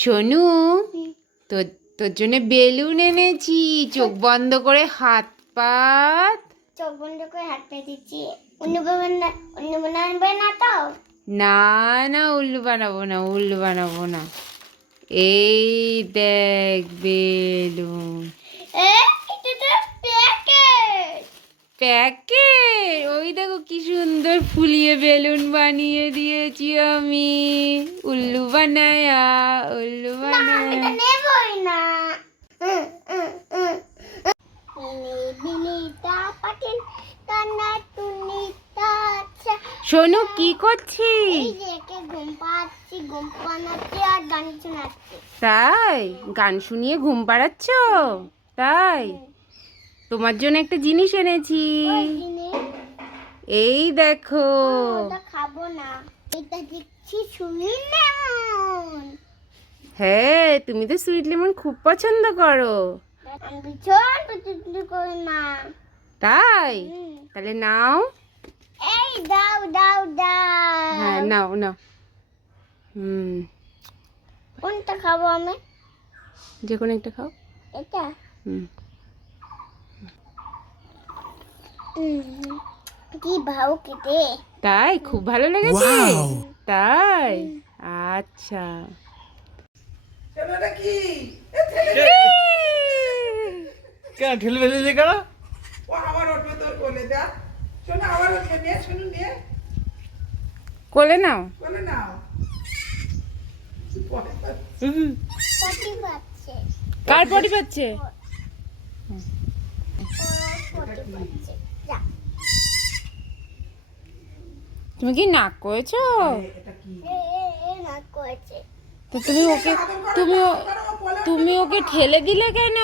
সোনু, তোর তোর জন্য বেলুন এনেছি। চোখ বন্ধ করে হাত পাত। চোখ বন্ধ করে হাত পা দিচ্ছি। অন্য বানাবে না তো? না না, উল্লু বানাবো না, উল্লু বানাবো না। এই দেখ বেলুন। প্যাকেট, ওই দেখো কি সুন্দর ফুলিয়ে বেলুন বানিয়ে দিয়েছি আমি। উল্লু বানায়া, উল্লু বানায়া। নেবই না। সোনু কি করছিস? ঘুম পাচ্ছি, ঘুম পানাচ্ছি আর গান শোনাচ্ছি। তাই গান শুনিয়ে ঘুম পাড়াচ্ছ? তাই তোমার জন্য একটা জিনিস এনেছি। এই দেখো। ওটা খাবো না, এটা দেখছি সুইট লেমন। হ্যাঁ, তুমি তো সুইট লেমন খুব পছন্দ করো। আমি ভীষণ পছন্দ করি না। তাই তাহলে নাও। এই দাও দাও দাও। হ্যাঁ নাও নাও। কোনটা খাবো আমি? যে কোনো একটা খাও। এটা কি ভালো খেতে। তাই খুব ভালো লেগেছে? তাই আচ্ছা। কেন ঠেলে ফেলেছে কেন? ও আবার উঠবে তোর কোলে, দেখ শোনো আবার উঠবে, নিয়ে শোনো নিয়ে কোলে নাও। কোলে নাও। পটি পাচ্ছে। কার পটি পাচ্ছে? পটি পাচ্ছে। যা। তুমি কি নাক করেছো? এটা কি? এ না করেছে। তো তুমি ওকে তুমি তুমি ওকে ঠেলে দিলে কেন?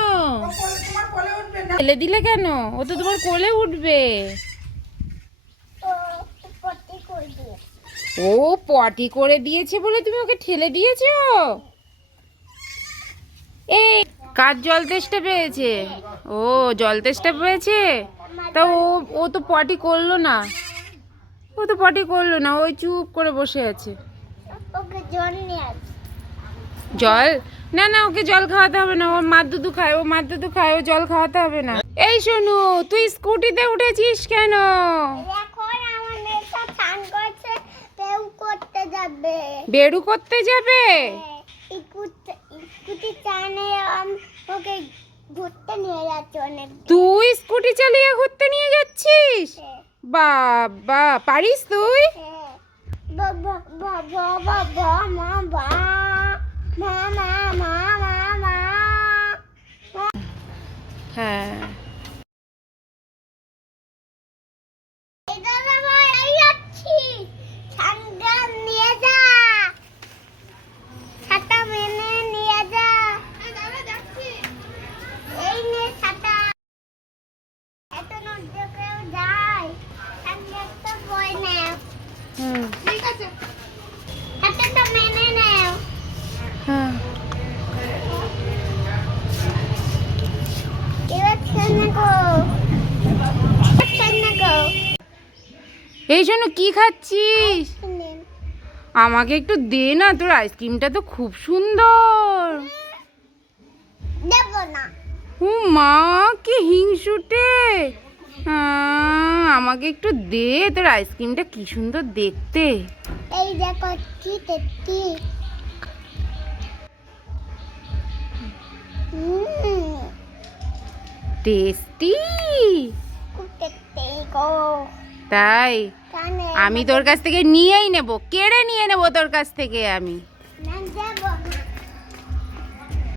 তোমার কোলে উঠবে না। ঠেলে দিলে কেন? ও তো তোমার কোলে উঠবে। তো পটি করে দিয়ে। ও পটি করে দিয়েছে বলে তুমি ওকে ঠেলে দিয়েছো? এই কার জল তেষ্টা পেয়েছে? ও জল তেষ্টা পেয়েছে। তা ও তো পটি করলো না। ও তো পটি করলো না, ওই চুপ করে বসে আছে। ওকে জল নিয়ে আসি। জল? না না, ওকে জল খাওয়াতে হবে না। ওর মাদুদু খায়, ও মাদুদু খায়, ও জল খাওয়াতে হবে না। এই শোনু, তুই স্কুটিতে উঠেছিস কেন? এখন আমার মেয়েটা স্নান করছে, পেউ করতে যাবে। বেড়ু করতে যাবে? স্কুটি চানে ওকে ঘুরতে নিয়ে যাচ্ছে অনেক। তুই স্কুটি চালিয়ে ঘুরতে নিয়ে যাচ্ছিস? বাবা, পারিস তুই? বাবা বাবা বাবা মা মা মা মা মা মা মা। হ্যাঁ। এটা ভাই এই যাচ্ছি, ঠান্ডা নিয়ে যা, ছাতা মেনে নিয়ে যা। এই নে ছাতা। এত নদী কেউ যায়, ঠান্ডা তো বই নেও। ঠিক আছে, ছাতাটা মেনে নেও। হ্যাঁ। এবার ছেড়ে গো, ছেড়ে গো। এই শোনো, কি খাচ্ছিস? আমাকে একটু দে না, তোর আইসক্রিমটা তো খুব সুন্দর। দেব না। ও মা, কি হিংসুটে। আমাকে একটু দে, তোর আইসক্রিমটা কি সুন্দর দেখতে। এই দেখো কি দেখতে। টেস্টি। দেখতে গো। তাই কানে আমি তোর কাছ থেকে নিয়েই নেব, কেড়ে নিয়ে নেব তোর কাছ থেকে আমি। না দেব না।